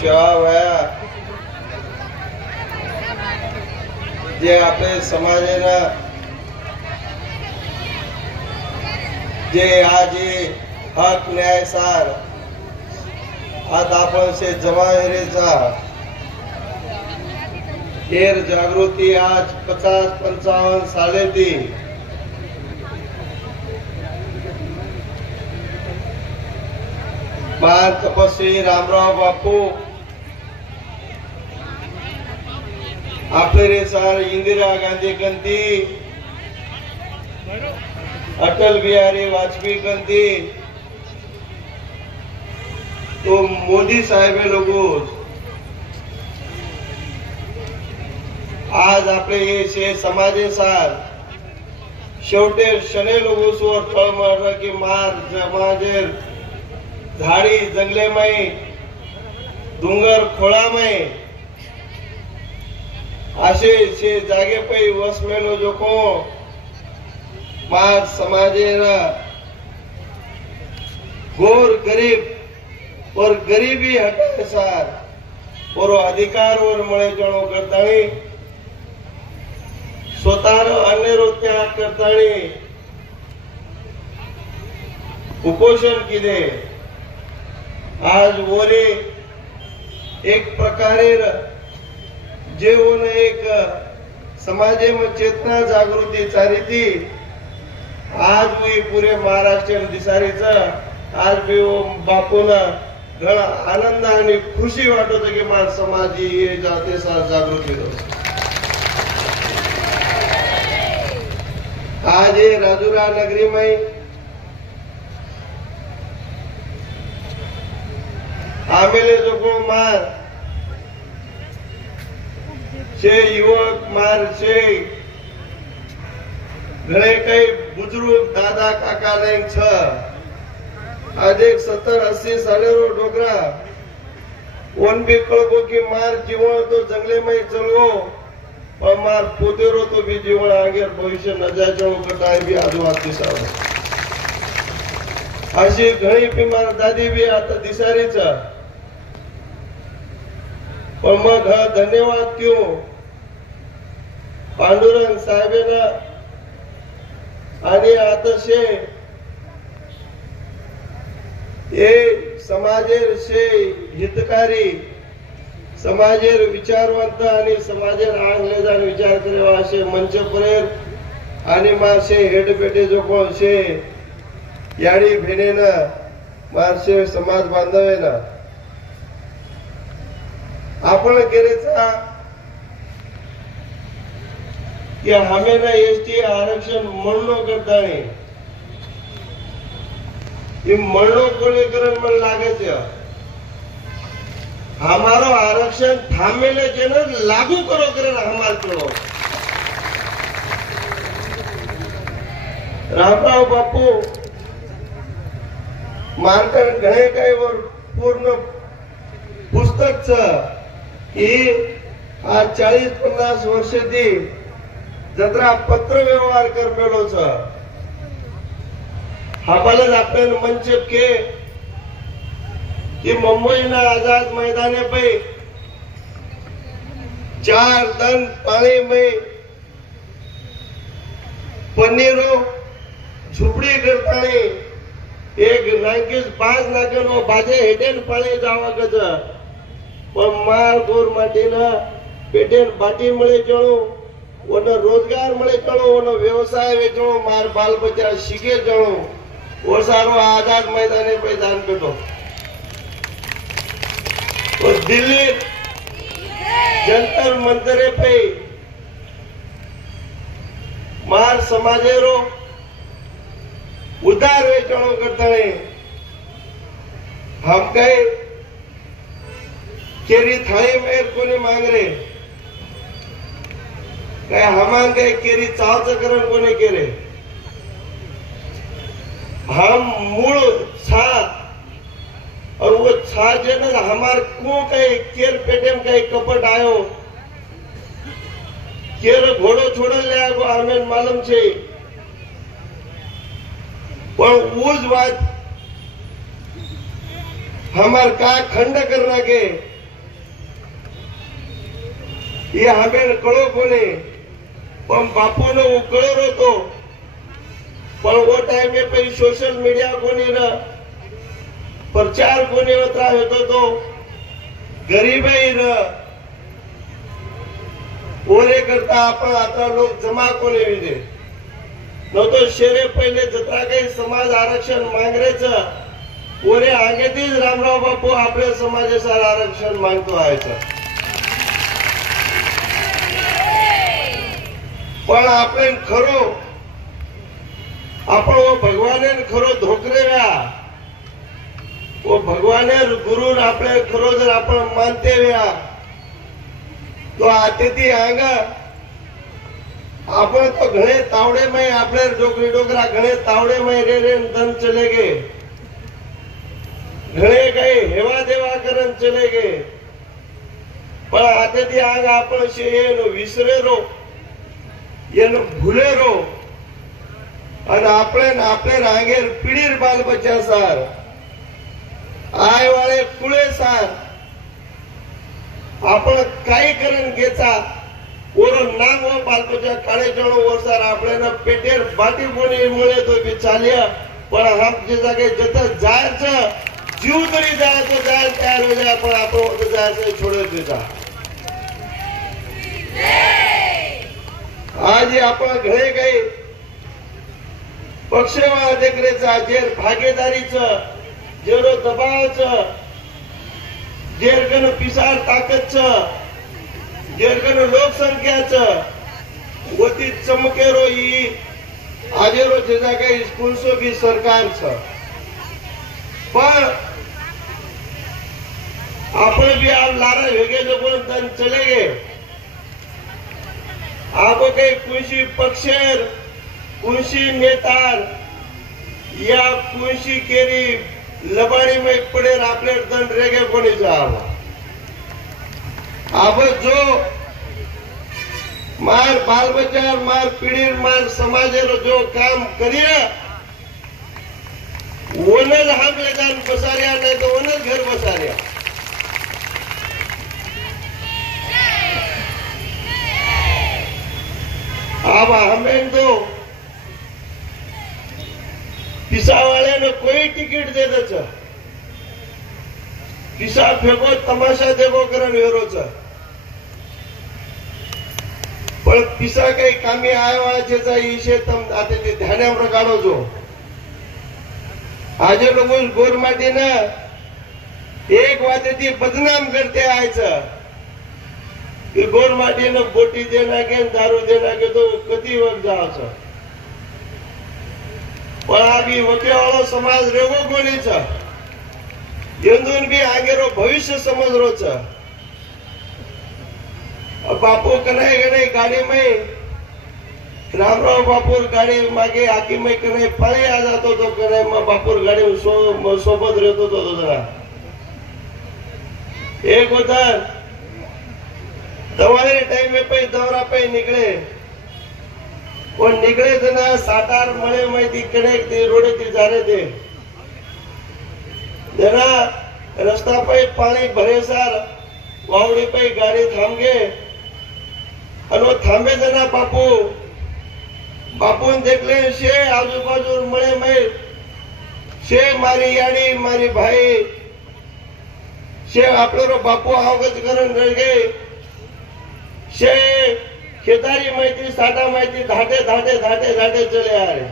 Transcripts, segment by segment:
सेवा वया जे आपले समाजाला जे आज हक न्याय सार आज आपण से जमाहेरेचा हेर जागृती आज 50-55 साले थी महान तपस्वी रामराव बापू आपले सार इंदिरा गांधी कंती अटल बिहारी वाजपेयी कंती तो मोदी साहेब लोग आज आपले हे समाजे सार शेवटे शने लोग सोर फळ मार की मार समाजे झाडी जंगलेमय डोंगर खोळामय असे से जागे पे वसमेलो जो को मार समाजेरा गोर गरीब और गरीबी हटाए सार और अधिकार और मळे जणो करताणी स्वतःरो अन्यरो त्याग करताणी कुपोषण किदे आज ओरे एक प्रकारे जेवण एक समाजे में चेतना जागृती चाली थी आज भी पूरे महाराष्ट्र दिसारीचा आज भी वो बापूना घणा आनंद आणि खुशी वाटत की मान समाज ये जाते साथ जागृत होतो आज ये राजुरा नगरी में आमेले जो को मार से युवक मार से घणे कई बुजुर्ग दादा काका नहीं छ आज एक 70-80 सालेरो डोकरा वन भी कळगो की मार जीवन तो जंगले में चलगो और मार पोतेरो तो भी जीवन आगे भविष्य न जायचो कटाय भी आजूबाजू दिसाव अशी घणी भी मार दादी भी आता दिसारीच पण मग हा धन्यवाद क्यों पांडुरंग साहेबांना आणि आता शे ये समाजेर शे हितकारी समाजेर विचारवंत आणि समाजेर आंगले जाण विचार करेवा असे मंच परेर आणि मासे हेडपेटे जो कोण शे याडी भेनेन मासे समाज बांधवेना आपण केरेचा कि हमें ना एसटी आरक्षण म्हणलो करतानी ये म्हणलो कोणीकरण मन लागे छे हमारो आरक्षण थामेले जे न लागू करो करन हमार करो रामराव बापू मार्कन घणे काय वर पूर्ण पुस्तक छ की आज 40-50 वर्ष थी जत्रा पत्र व्यवहार करमेलो छ हमारे आपने मंच के कि मुंबई ना आजाद मैदाने पे 4 टन पानी में पनीरो झुपड़ी करता एक नाकिस 5 नाकनो बाजे हेडेन पाणी जावा गज पण मार गोर माटीना पेटेन बाटी मळे जणो ओनो रोजगार मळे जणो ओनो व्यवसाय वेचो मार बाल बच्चा शिके जणो वो सारो आजाद मैदाने पे दान पेटो और दिल्ली जंतर मंतरे पे मार समाजेरो उदार वेचणो करता हम कहे केरी थाई में कोणी मांग रे काय हमान कहे केरी चावचकरण कोणी केरे हम मूल छा और वो छा जे न हमार को कई केर पेटेम कई कपट आयो केर घोड़ो छोड़ ले आगो हमें मालूम छे पर उस बात हमार का खंड करना के ये हमें कळो कोने पण बापून उकळत होतो पण वो टाइम में पे सोशल मीडिया कोणी न प्रचार कोणी होता होतो तो गरीबाई न ओरे करता आपण आता लोक जमा कोणी विदे नव्हतो शेरे पहिले जत्रा काही समाज आरक्षण मागण्याचं ओरे आगेतीच रामराव बापू आपल्या समाजाचं आरक्षण मागतो आहे पण आपण खरो आपण वो भगवाने खरो धोकरे व्या वो भगवाने गुरु आपले खरो जर आपण मानते व्या तो आते ती आंग आपण तो घणे तावडे में आपले डोकरी डोकरा घणे तावडे में रे रे दन चले गए घणे गए हेवा देवा करन चले गए पण आते ती आंग आपण शे विसरे रो येन भूले रो અને આપણે રાંગેર પીડીર બાલ બચ્ચા સાર आय वाले कुळे सार आपण काही करून घेचा ओर नांग व बालपच्या काळे जणो वर्षार आपल्याला पेटेर बाटी बोनी मुळे तो बी चालिया पण हम जे जागे जत जायचं जीव तरी जायचं जाय तयार हो जाय पण आपण होत जायचं छोडत देता आज आपण घरे गए पक्षवा देखरेचा जेर भागीदारीचं जेरो दबावचं जेरकन पिसार ताकदचं जेरकन लोकसंख्याचं वती चमकेरो ही आजेरो जेजा काही स्कूलसो बी सरकारचं पण आपण भी आप लारा वेगे जो बोल तन चले गए आप काही कुंशी पक्षेर कुंशी नेतार या कुंशी केरी लबाड़ी में पड़े आपले दंड रेगे कोणी जावा अब जो मार बाल बच्चा मार पीढ़ी मार समाजेरो जो काम करिए वनज हम ले जान बसारिया नहीं तो वनज घर बसारिया अब हमें तो पिसा वाले ने कोई टिकट दे दे पिसा फेको तमाशा देखो करण वेरोच पण पिसा काही कामी आयोवाचेचा इशे तम आता ते ध्यानावर काढो जो आज लोग गोरमाटी ना एक वाते ती बदनाम करते आयचं की गोरमाटी ने बोटी देना के दारू देना के तो कधी वक्त जायचं पण आम्ही वकेवाळो समाज रेगो कोणीचा येंदून बी आगेरो भविष्य समजरोच बापू कनाय गणे गाडी में रामराव बापूर गाडी मागे आकी में कनाय पाळी आ जातो तो कनाय मग बापूर गाडी सोबत रहतो तो जरा एक होता दवाई टाइम में पे दौरा पे निकले वो निकले थे ना सातार मळे माहिती कडे ते रोडे ते जाने दे जरा रस्ता पे पानी भरे सार वावड़ी पे गाड़ी थाम गए और थांबे जना बापू बापू देखले शे आजू बाजू मळे में शे मारी याडी मारी भाई शे आपलो बापू अवगत करून रह गए शे खेतारी माहिती साठा माहिती धाटे धाटे धाटे धाटे चले आ रहे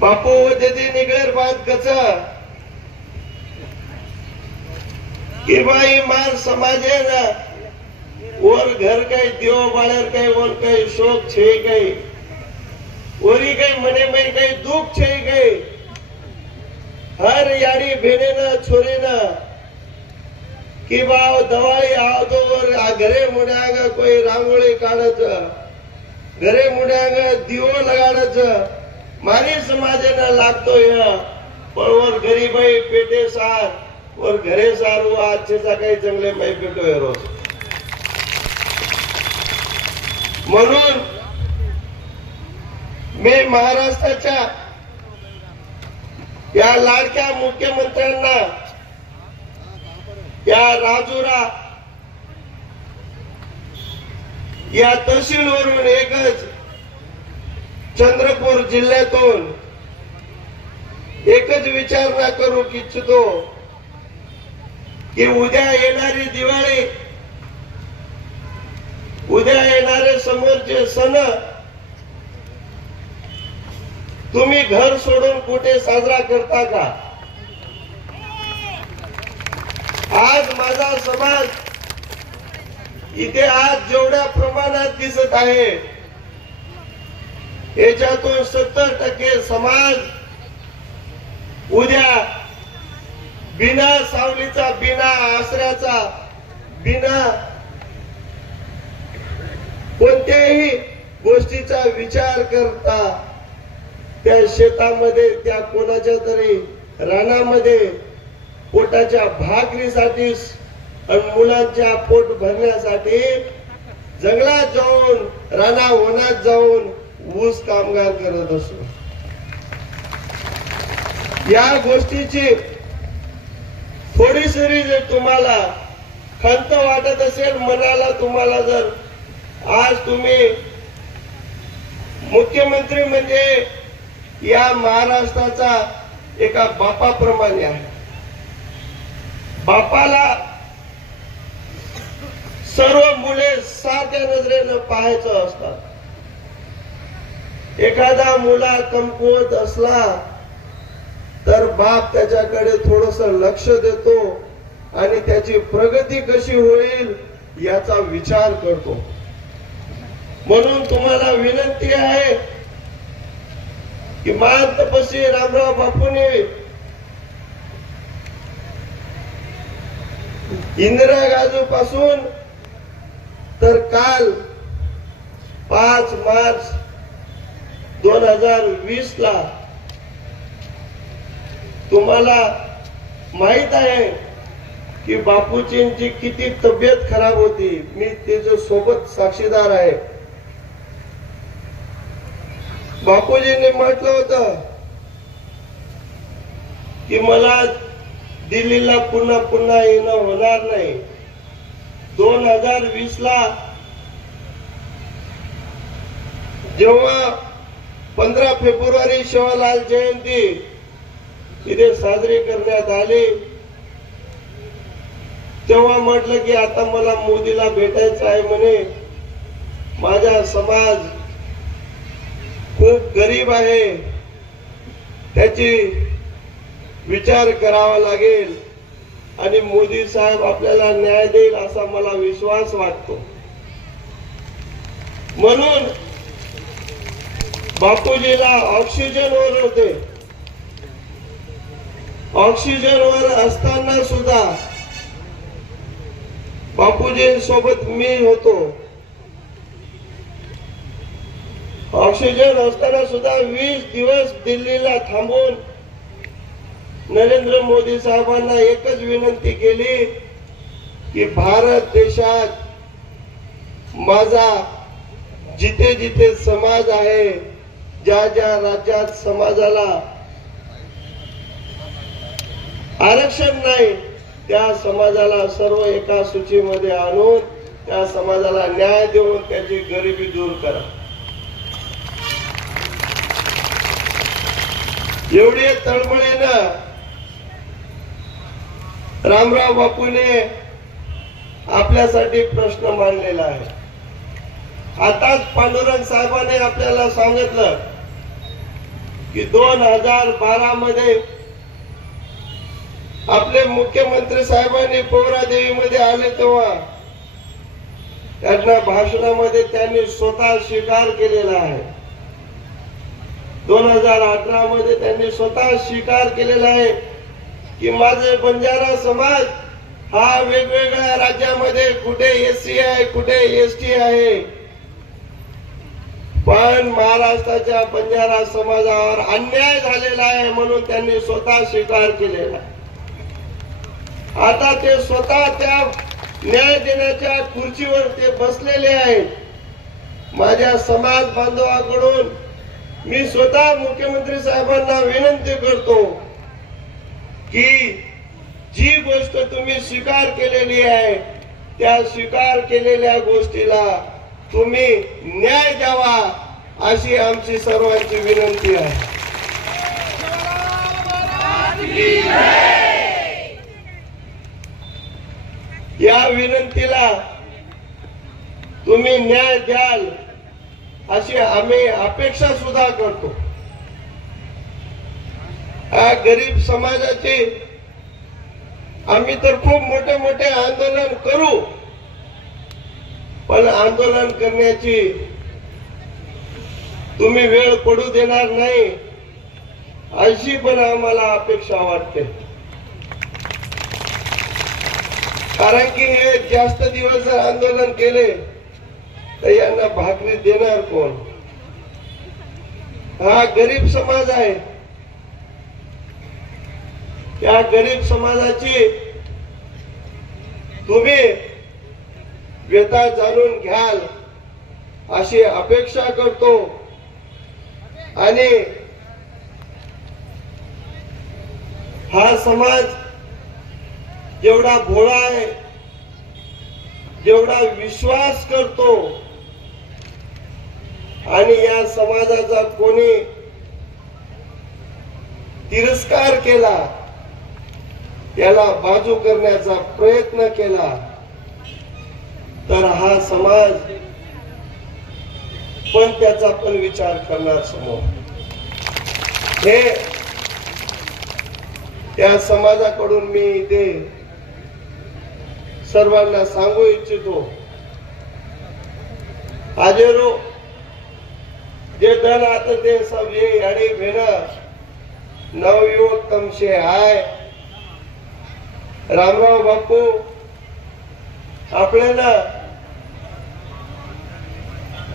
बापू देती निकले बात कच कि भाई मार समाजे ना और घर कई दियो बाळर कई और कई शोक छे कई ओरी कई मने में कई दुख छे कई हर यारी भेने ना छोरे ना कि बाव दवाई आओ तो घरे मुड्यांग कोई रांगोळी काढच घरे मुड्यांग दिवो लगाडच मारी समाजे ना लागतो या पण वर गरीबाई पेटे सार और घरे सार वो अच्छे सा काही चांगले माई पेटो आहे रोज म्हणून मी महाराष्ट्राच्या या लाडक्या मुख्यमंत्र्यांना या राजुरा या तहसीलवरून एकच चंद्रपूर जिल्ह्यातून एकच विचारणा करू इच्छितो की उद्या येणारी दिवाळी, उद्या येणारे समोरचे सण तुम्ही घर सोडून कुठे साजरा करता का? आज माझा समाज इथे आज जेवढ्या प्रमाणात दिसत आहे याच्यातून 70% समाज उद्या बिना सावलीचा, बिना आसऱ्याचा, बिना कोणत्याही गोष्टीचा विचार करता त्या शेतामध्ये, त्या कोणाच्या तरी रानामध्ये पोटाच्या भाकरीसाठी आणि मुलांच्या पोट भरण्यासाठी जंगलात जाऊन, रानावनात जाऊन ऊस कामगार करत असतो. या गोष्टीची थोडीशी जर तुम्हाला खंत वाटत असेल मनाला, तुम्हाला जर आज तुम्ही मुख्यमंत्री म्हणजे या महाराष्ट्राचा एका बापाप्रमाणे आहे. बापाला सर्व मुले सारख्या नजरेनं पाहायचं असतात. एखादा मुला कमकुवत असला तर बाप त्याच्याकडे थोडस लक्ष देतो आणि त्याची प्रगती कशी होईल याचा विचार करतो. म्हणून तुम्हाला विनंती आहे की महान तपस्वी रामराव बापूंनी इंदिरा गांधी पासून तर काल 5 मार्च 2020 ला तुम्हाला माहित आहे की बापूजींची किती तब्येत खराब होती. मी त्याच्या सोबत साक्षीदार आहे. बापूजींनी म्हटलं होतं की मला दिल्लीला पुन्हा पुन्हा येणं होणार नाही. 2020 ला जेव्हा 15 फेब्रुवारी शिवलाल जयंती इथे साजरी करण्यात आली तेव्हा म्हटलं की आता मला मोदीला भेटायचं आहे म्हणे. माझा समाज खूप गरीब आहे, त्याची विचार करावा लागेल आणि मोदी साहेब आपल्याला न्याय देईल असा मला विश्वास वाटतो. म्हणून बापूजीला ऑक्सिजनवर होते. ऑक्सिजनवर असताना सुद्धा बापूजी सोबत मी होतो. ऑक्सिजन असताना सुद्धा 20 दिवस दिल्लीला थांबून नरेंद्र मोदी साहेबांना एकच विनंती केली की भारत देशात माझा जिथे जिथे समाज आहे, ज्या ज्या राज्यात समाजाला आरक्षण नाही त्या समाजाला सर्व एका सूचीमध्ये आणून त्या समाजाला न्याय देऊन त्याची गरिबी दूर करा. एवढे तळमळीनं रामराव बापूने आपल्यासाठी प्रश्न मांडलेला आहे. आताच पांडुरंग साहेबांनी आपल्याला सांगितलं की 2012 मध्ये आपले मुख्यमंत्री साहेबांनी पोहरादेवीमध्ये आले तेव्हा त्यांच्या भाषणामध्ये त्यांनी स्वतः स्वीकार केलेला आहे. 2018 मध्ये त्यांनी स्वतः स्वीकार केलेला आहे की माझे बंजारा समाज हा वेगवेगळ्या राज्यामध्ये कुठे एससी आहे, कुठे एसटी आहे, पण महाराष्ट्राच्या बंजारा समाजावर अन्याय झालेला आहे म्हणून त्यांनी स्वतः स्वीकार केलेला आहे. आता ते स्वतः त्या न्याय देण्याच्या खुर्चीवर ते बसलेले आहेत. माझ्या समाज बांधवांकडून मी स्वतः मुख्यमंत्री साहेबांना विनंती करतो की जी गोष्ट तुम्ही स्वीकार केलेली आहे त्या स्वीकार केलेल्या गोष्टीला तुम्ही न्याय द्यावा अशी आमची सर्वांची विनंती आहे. या विनंतीला तुम्ही न्याय द्याल अशी आम्ही अपेक्षा सुद्धा करतो. हा गरीब समाजाचे आम्ही तर खूप मोठे मोठे आंदोलन करू, पण आंदोलन करण्याची तुम्ही वेळ पडू देणार नाही अशी पण आम्हाला अपेक्षा वाटते. कारण की हे जास्त दिवस जर आंदोलन केले तर यांना भाकरी देणार कोण? हा गरीब समाज आहे. त्या गरीब समाजाची तुम्ही व्यथा जाणून घ्याल अशी अपेक्षा करतो. आणि हा समाज जेवढा भोळा आहे, जेवढा विश्वास करतो, आणि या समाजाचा कोणी तिरस्कार केला, त्याला बाजू करण्याचा प्रयत्न केला, तर हा समाज पण त्याचा पण विचार करणार समोर. हे त्या समाजाकडून मी इथे सर्वांना सांगू इच्छितो. हाजेरो जे धन आता ते सब ये याडी भेण नवयुवक तमशे आहे. रामराव बापू आपल्याला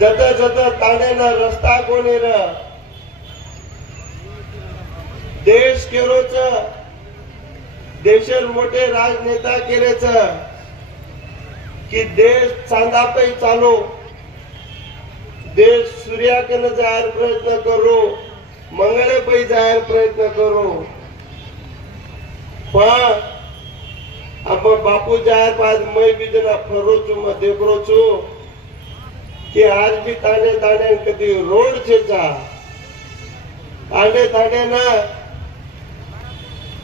जत जत ताणेना रस्ता कोणी र देश केरोच देशात मोठे राजनेता केलेच की देश चांदापै चालू, देश सूर्याकडे जायला प्रयत्न करू, मंगळेपै जायला प्रयत्न करू. पण आपण बापू जायर बाद मैं भी जना फरो छु मैं देखरो छु कि आज भी ताने ताने कदी रोड छे जा ताने ताने ना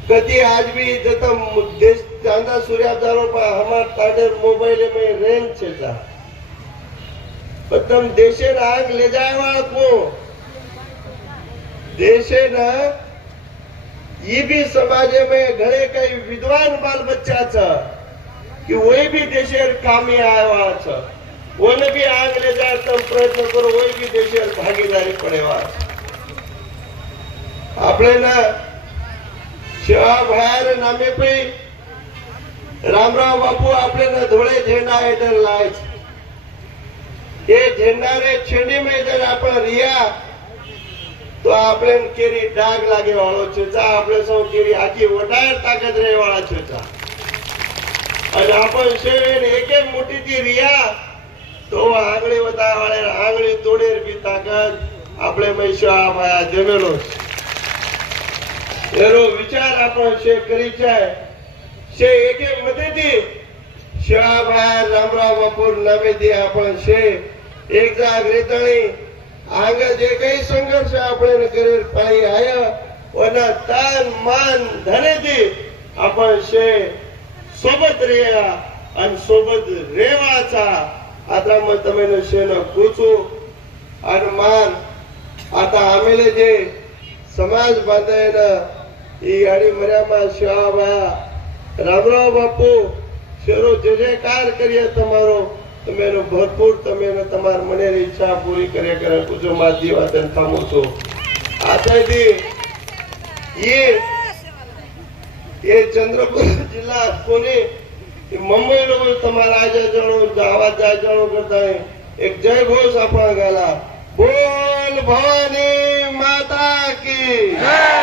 कदी आज भी जता देश चांदा सूर्या जारो पर हमार ताने मोबाइल में रेंज छे जा. तम देशे आग ले जाए वाला को देशे ना ये भी समाज में घरे कई विद्वान बाल बच्चा छ कि वही भी देशेर कामी आया छ, ओने भी आग ले जाए तम प्रयत्न करो, वही भी देशेर भागीदारी पडेवा. आपले ना शिवा भायर नामे पे रामराव बापू आपले ना धोळे झेंडा हेठळ लाय छे. ये झेंडा रे छेडी मैदान आपण रिया तो આપણે કેરી ડાગ લાગે વાળો છે. આપણે સૌ કેરી આખી વટાર તાકાત રહે વાળા છે. અને આપણ શેર એક એક મોટી થી રિયા તો આંગળી વતા વાળે આંગળી તોડે બી તાકાત આપણે મૈસા ભાયા જમેલો એનો વિચાર આપણે શે કરી છે. શે એક એક મધેથી શા ભાયા રામરાવ બાપુર નામે દી આપણ શે એક જાગ રેતણી आग जे काही संघर्ष આપણે કરેલ પાઈ આયા ઓના તન મન ધનેથી आपण शे सोबत રહ્યા અને सोबत રહેવાचा आता मग તમે શેનો પૂછો અને માન आता આમેલે જે સમાજ બાંધાયના ઈ ગાડી મર્યામાં શાહબા રામરાવ બાપુ શેરો જે જે કાર કરીએ તમારો તમે ભરપૂર તમે તમાર મનેની ઈચ્છા પૂરી કરે કરે પૂછો માજી વાતન થામો છો. આથી ये चंद्रपूर जिल्हा पुणे मुंबई लोग तुम्हारा आज जणो आवाज जाय जणो करता है. एक जय घोष आपण घाला. बोल भवानी माता की जय.